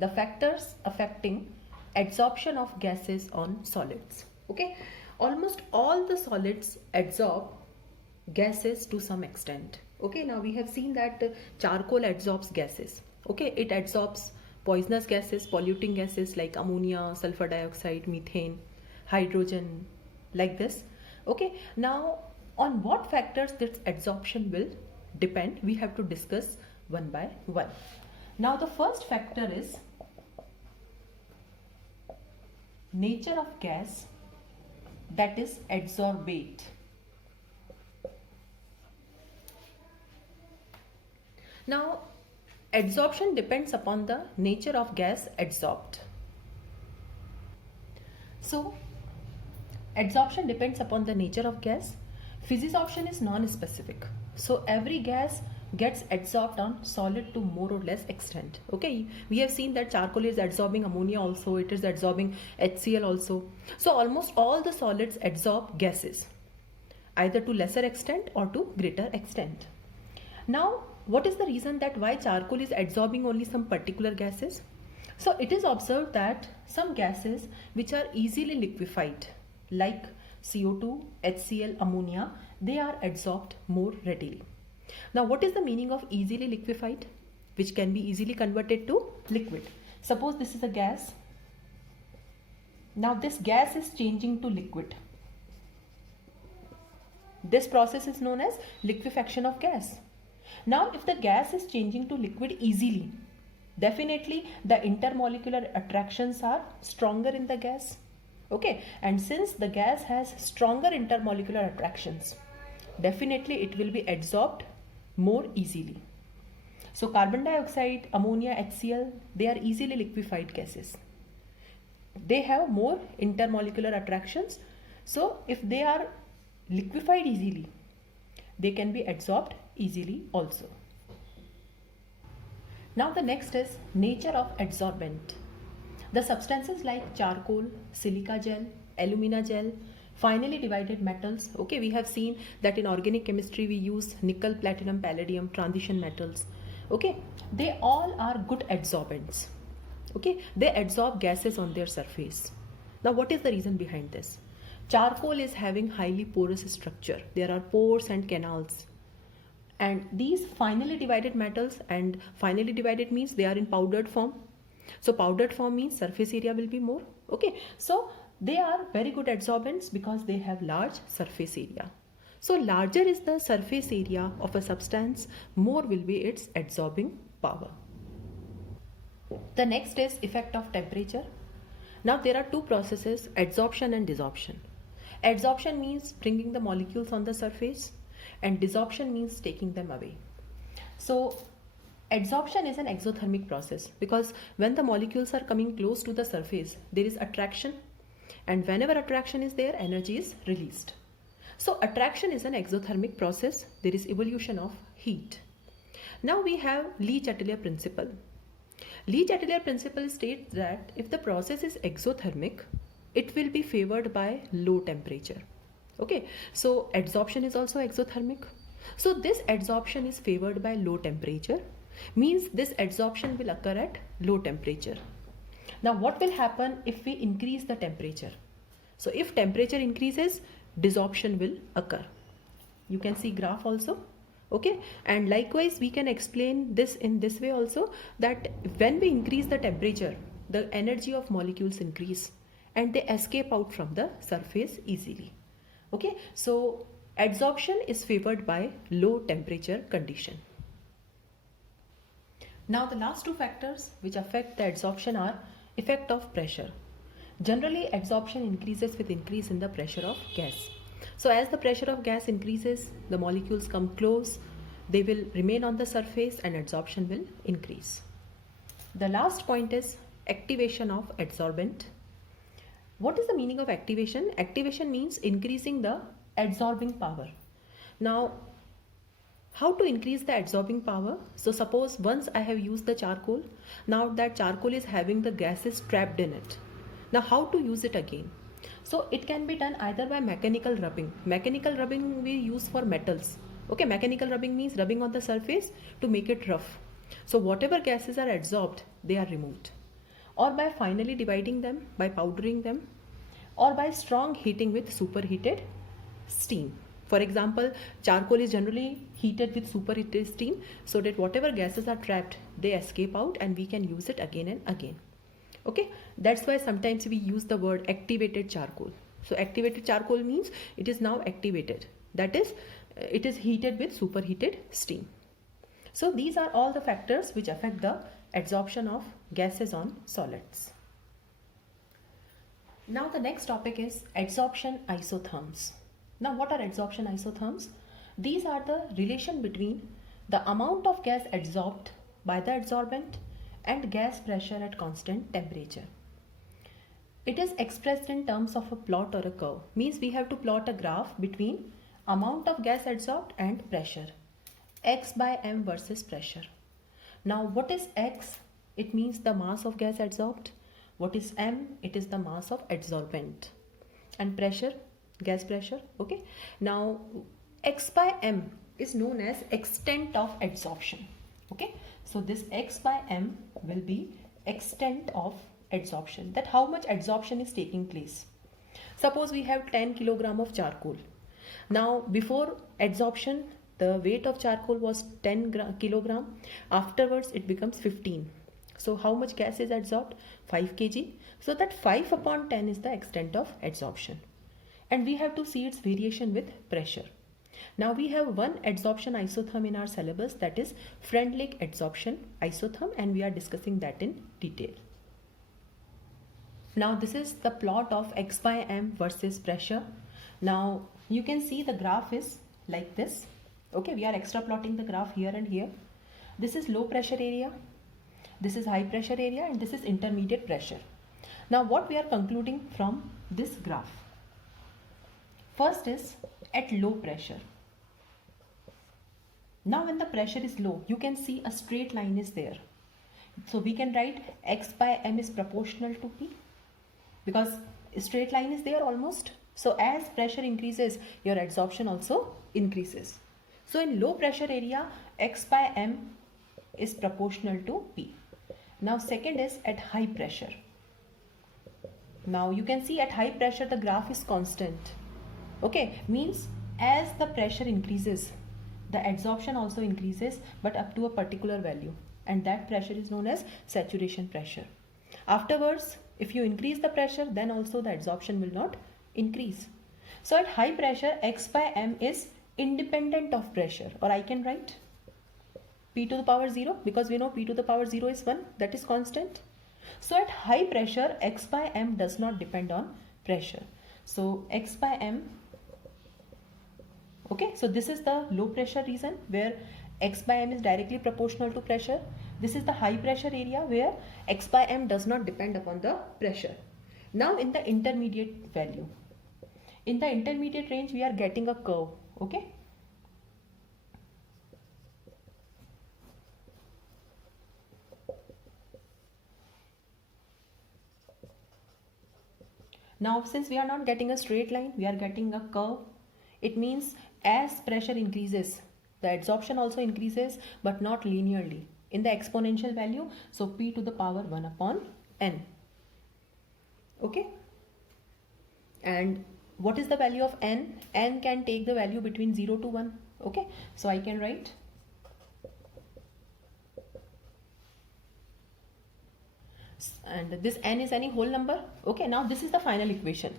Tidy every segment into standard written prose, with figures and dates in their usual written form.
the factors affecting adsorption of gases on solids. Okay, almost all the solids absorb gases to some extent. Okay, now we have seen that charcoal absorbs gases. Okay, it absorbs poisonous gases, polluting gases like ammonia, sulfur dioxide, methane, hydrogen, like this. Okay, now on what factors this adsorption will depend, we have to discuss one by one. Now the first factor is nature of gas, that is adsorbate. Now adsorption depends upon the nature of gas adsorbed. So adsorption depends upon the nature of gas. Physisorption is non-specific. So every gas gets adsorbed on solid to more or less extent. Okay, we have seen that charcoal is adsorbing ammonia also, it is absorbing HCl also. So almost all the solids absorb gases, either to lesser extent or to greater extent. Now, what is the reason that why charcoal is absorbing only some particular gases? So it is observed that some gases which are easily liquefied, like CO2, HCl, ammonia, they are adsorbed more readily. Now what is the meaning of easily liquefied? Which can be easily converted to liquid. Suppose this is a gas. Now this gas is changing to liquid. This process is known as liquefaction of gas. Now if the gas is changing to liquid easily, definitely the intermolecular attractions are stronger in the gas. Okay, and since the gas has stronger intermolecular attractions, definitely it will be adsorbed more easily. So carbon dioxide, ammonia, HCl, they are easily liquefied gases. They have more intermolecular attractions. So if they are liquefied easily, they can be adsorbed easily also. Now the next is nature of adsorbent. The substances like charcoal, silica gel, alumina gel, finely divided metals. Okay, we have seen that in organic chemistry we use nickel, platinum, palladium, transition metals. Okay, they all are good adsorbents. Okay, they adsorb gases on their surface. Now what is the reason behind this? Charcoal is having highly porous structure. There are pores and canals. And these finely divided metals, and finely divided means they are in powdered form. So powdered form means surface area will be more. Okay, so they are very good adsorbents because they have large surface area. So larger is the surface area of a substance, more will be its adsorbing power. The next is effect of temperature. Now there are two processes, adsorption and desorption. Adsorption means bringing the molecules on the surface, and desorption means taking them away. So adsorption is an exothermic process because when the molecules are coming close to the surface, there is attraction, and whenever attraction is there, energy is released. So attraction is an exothermic process. There is evolution of heat. Now we have Le-Chatelier principle. Le-Chatelier principle states that if the process is exothermic, it will be favored by low temperature. Okay, so adsorption is also exothermic. So this adsorption is favored by low temperature, means this adsorption will occur at low temperature. Now what will happen if we increase the temperature? So if temperature increases, desorption will occur. You can see graph also. Okay, and likewise we can explain this in this way also, that when we increase the temperature, the energy of molecules increase and they escape out from the surface easily. Okay, so adsorption is favored by low temperature condition. Now the last two factors which affect the adsorption are effect of pressure. Generally adsorption increases with increase in the pressure of gas. So as the pressure of gas increases, the molecules come close, they will remain on the surface and adsorption will increase. The last point is activation of adsorbent. What is the meaning of activation? Activation means increasing the adsorbing power. Now, how to increase the adsorbing power? So suppose once I have used the charcoal, now that charcoal is having the gases trapped in it. Now how to use it again? So it can be done either by mechanical rubbing. Mechanical rubbing we use for metals. Okay, mechanical rubbing means rubbing on the surface to make it rough. So whatever gases are adsorbed, they are removed. or by finally dividing them by powdering them, or by strong heating with superheated steam. For example, charcoal is generally heated with superheated steam so that whatever gases are trapped, they escape out and we can use it again and again. Okay, that's why sometimes we use the word activated charcoal. So activated charcoal means it is now activated, that is, it is heated with superheated steam. So these are all the factors which affect the adsorption of gases on solids. Now the next topic is adsorption isotherms. Now what are adsorption isotherms? These are the relation between the amount of gas adsorbed by the adsorbent and gas pressure at constant temperature. It is expressed in terms of a plot or a curve. Means we have to plot a graph between amount of gas adsorbed and pressure. X by m versus pressure. Now what is X? It means the mass of gas adsorbed. What is m? It is the mass of adsorbent. And pressure, gas pressure. Okay. Now X by m is known as extent of adsorption. Okay. So this X by m will be extent of adsorption, that how much adsorption is taking place. Suppose we have 10 kilogram of charcoal. Now before adsorption the weight of charcoal was 10 kilogram. Afterwards it becomes 15. So how much gas is adsorbed? 5 kg. So that 5 upon 10 is the extent of adsorption. And we have to see its variation with pressure. Now we have one adsorption isotherm in our syllabus, that is Freundlich adsorption isotherm, and we are discussing that in detail. Now this is the plot of X by m versus pressure. Now you can see the graph is like this. Okay, we are extra plotting the graph here and here. This is low pressure area, this is high pressure area, and this is intermediate pressure. Now what we are concluding from this graph? First is at low pressure. Now when the pressure is low, you can see a straight line is there. So we can write X by m is proportional to P, because a straight line is there almost. So as pressure increases, your adsorption also increases. So in low pressure area, X by m is proportional to P. Now second is at high pressure. Now you can see at high pressure the graph is constant. Okay, means as the pressure increases, the adsorption also increases, but up to a particular value, and that pressure is known as saturation pressure. Afterwards, if you increase the pressure, then also the adsorption will not increase. So at high pressure, X by m is independent of pressure, or I can write P to the power 0, because we know P to the power 0 is 1, that is constant. So at high pressure, X by m does not depend on pressure. So X by m, okay, so this is the low pressure region where X by m is directly proportional to pressure. This is the high pressure area where X by m does not depend upon the pressure. Now in the intermediate value, in the intermediate range we are getting a curve. Okay, now since we are not getting a straight line, we are getting a curve. It means as pressure increases, the adsorption also increases, but not linearly, in the exponential value. So P to the power 1 upon n. Okay, and what is the value of n? N can take the value between 0 to 1. Okay, so I can write and this n is any whole number. Okay, now this is the final equation.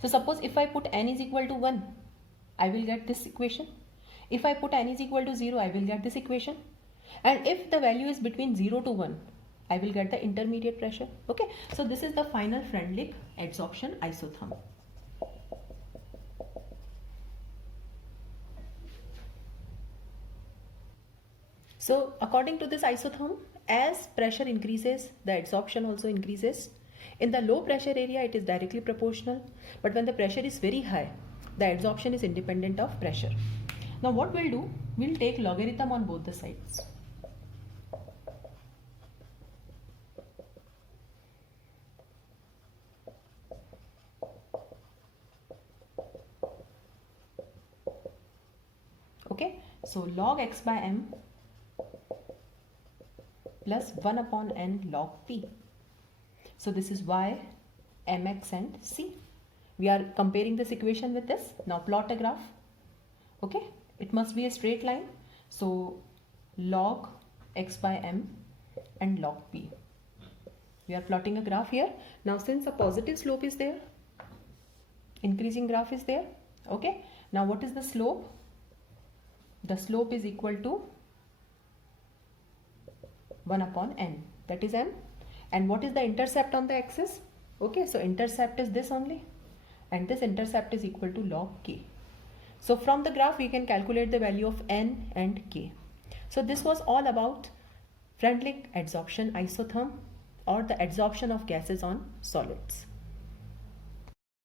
So suppose if I put n is equal to 1, I will get this equation. If I put n is equal to 0, I will get this equation. And if the value is between 0 to 1, I will get the intermediate pressure. Okay, so this is the final Freundlich adsorption isotherm. So according to this isotherm, as pressure increases, the adsorption also increases. In the low pressure area, it is directly proportional, but when the pressure is very high, the adsorption is independent of pressure. Now what we'll do, we'll take logarithm on both the sides. Okay, so log X by m plus 1 upon n log P. So this is y, mx and c. We are comparing this equation with this. Now plot a graph. Okay, it must be a straight line. So log x by m and log p. We are plotting a graph here. Now since a positive slope is there, increasing graph is there. Okay, now what is the slope? The slope is equal to 1 upon n, that is m. And what is the intercept on the axis? Okay, so intercept is this only, and this intercept is equal to log k. So from the graph we can calculate the value of n and k. So this was all about Freundlich adsorption isotherm, or the adsorption of gases on solids.